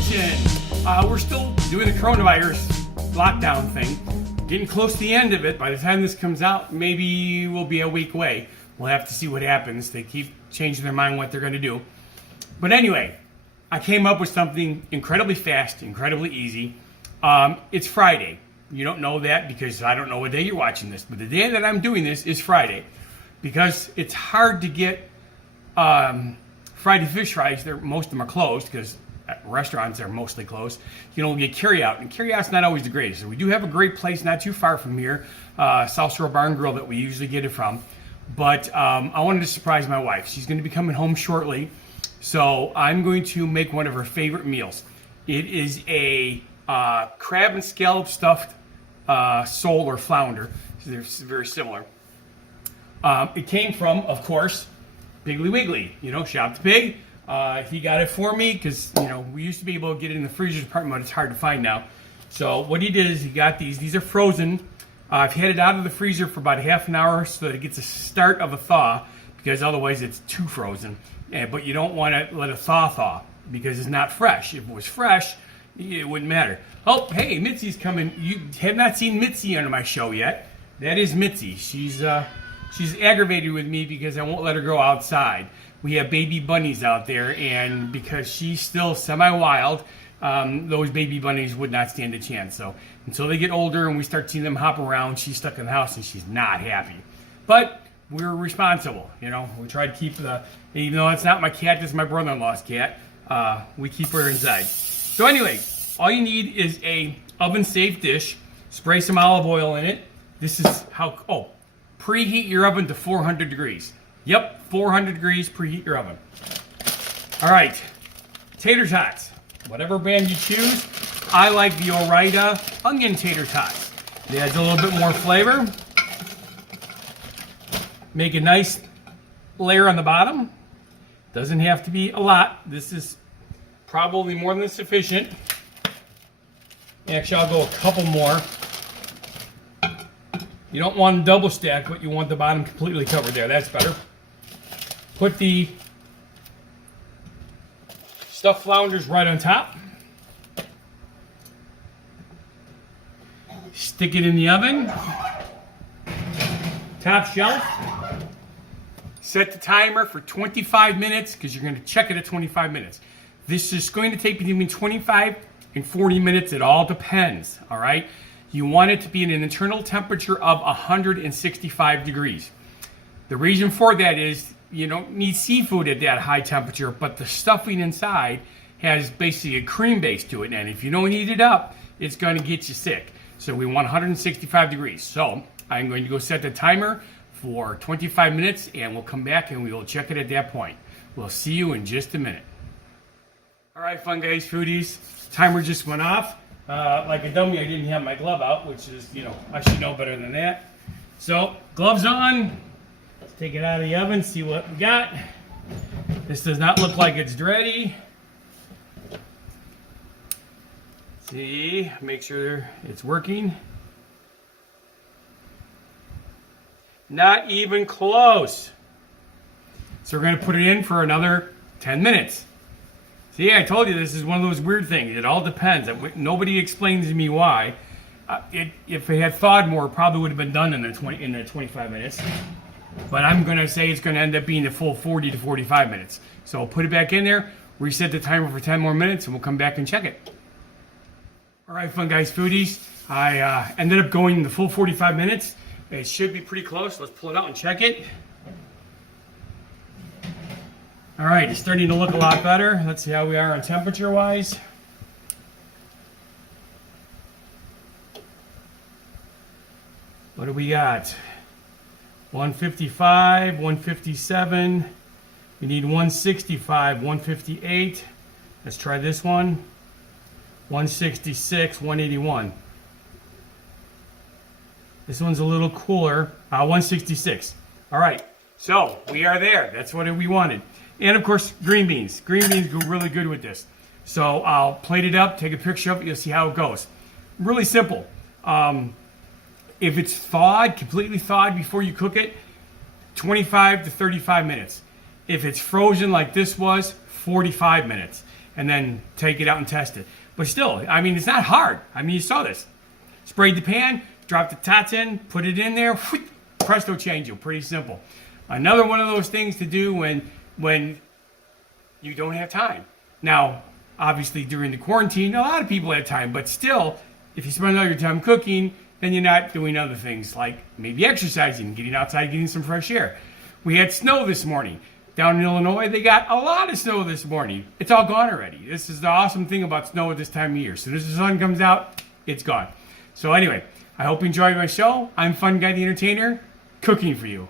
kitchen. We're still doing the coronavirus lockdown thing. Getting close to the end of it. By the time this comes out, maybe we'll be a week away. We'll have to see what happens. They keep changing their mind what they're going to do. But anyway, I came up with something incredibly fast, incredibly easy. It's Friday. You don't know that because I don't know what day you're watching this. But the day that I'm doing this is Friday. Because it's hard to get Friday fish fries. Most of them are closed because restaurants are mostly closed. You know, get carry out, and carry out's not always the greatest. So we do have a great place not too far from here, South Shore Bar and Grill, that we usually get it from. But I wanted to surprise my wife. She's going to be coming home shortly, so I'm going to make one of her favorite meals. It is a crab and scallop stuffed sole or flounder. They're very similar. It came from, of course, Piggly Wiggly. You know, Shop the Pig. He got it for me because, you know, we used to be able to get it in the freezer department, but it's hard to find now. So what he did is he got these. These are frozen. I've had it out of the freezer for about half an hour so that it gets a start of a thaw, because otherwise it's too frozen. But you don't want to let it thaw because it's not fresh. If it was fresh, it wouldn't matter. Oh, hey, Mitzi's coming. You have not seen Mitzi on my show yet. That is Mitzi. She's aggravated with me because I won't let her go outside. We have baby bunnies out there, and because she's still semi-wild, those baby bunnies would not stand a chance. So until they get older and we start seeing them hop around, she's stuck in the house and she's not happy. But we're responsible, you know. We try to keep even though it's not my cat, this is my brother-in-law's cat, we keep her inside. So anyway, all you need is a oven-safe dish. Spray some olive oil in it. This is how, preheat your oven to 400 degrees. Yep, 400 degrees, preheat your oven. All right, tater tots. Whatever brand you choose. I like the Ore-Ida onion tater tots. It adds a little bit more flavor. Make a nice layer on the bottom. Doesn't have to be a lot. This is probably more than sufficient. Actually, I'll go a couple more. You don't want double stack, but you want the bottom completely covered there. That's better. Put the stuffed flounders right on top. Stick it in the oven. Top shelf. Set the timer for 25 minutes because you're going to check it at 25 minutes. This is going to take between 25 and 40 minutes. It all depends, all right? You want it to be in an internal temperature of 165 degrees. The reason for that is you don't need seafood at that high temperature, but the stuffing inside has basically a cream base to it, and if you don't heat it up, it's going to get you sick. So we want 165 degrees. So I'm going to go set the timer for 25 minutes, and we'll come back and we will check it at that point. We'll see you in just a minute. All right, Funguy foodies, timer just went off. Like a dummy, I didn't have my glove out, which is, you know, I should know better than that. So, gloves on. Let's take it out of the oven, see what we got. This does not look like it's ready. See, make sure it's working. Not even close. So we're going to put it in for another 10 minutes. See, I told you this is one of those weird things. It all depends. Nobody explains to me why. If it had thawed more, it probably would have been done in the 25 minutes. But I'm going to say it's going to end up being the full 40 to 45 minutes. So I'll put it back in there, reset the timer for 10 more minutes, and we'll come back and check it. All right, Funguy foodies. I ended up going the full 45 minutes. It should be pretty close. Let's pull it out and check it. All right, it's starting to look a lot better. Let's see how we are on temperature-wise. What do we got? 155, 157. We need 165, 158. Let's try this one. 166, 181. This one's a little cooler. 166. All right, so we are there. That's what we wanted. And of course, green beans. Green beans go really good with this. So I'll plate it up, take a picture of it, you'll see how it goes. Really simple. If it's thawed, completely thawed before you cook it, 25 to 35 minutes. If it's frozen like this was, 45 minutes. and then take it out and test it. But still, I mean, it's not hard. I mean, you saw this. Sprayed the pan, dropped the tots in, put it in there, whoosh, presto changeo. Pretty simple. Another one of those things to do when you don't have time. Now, obviously during the quarantine, a lot of people have time, but still, if you spend all your time cooking, then you're not doing other things like maybe exercising, getting outside, getting some fresh air. We had snow this morning. Down in Illinois, they got a lot of snow this morning. It's all gone already. This is the awesome thing about snow at this time of year. As soon as the sun comes out, it's gone. So anyway, I hope you enjoyed my show. I'm Funguy The Entertainer, cooking for you.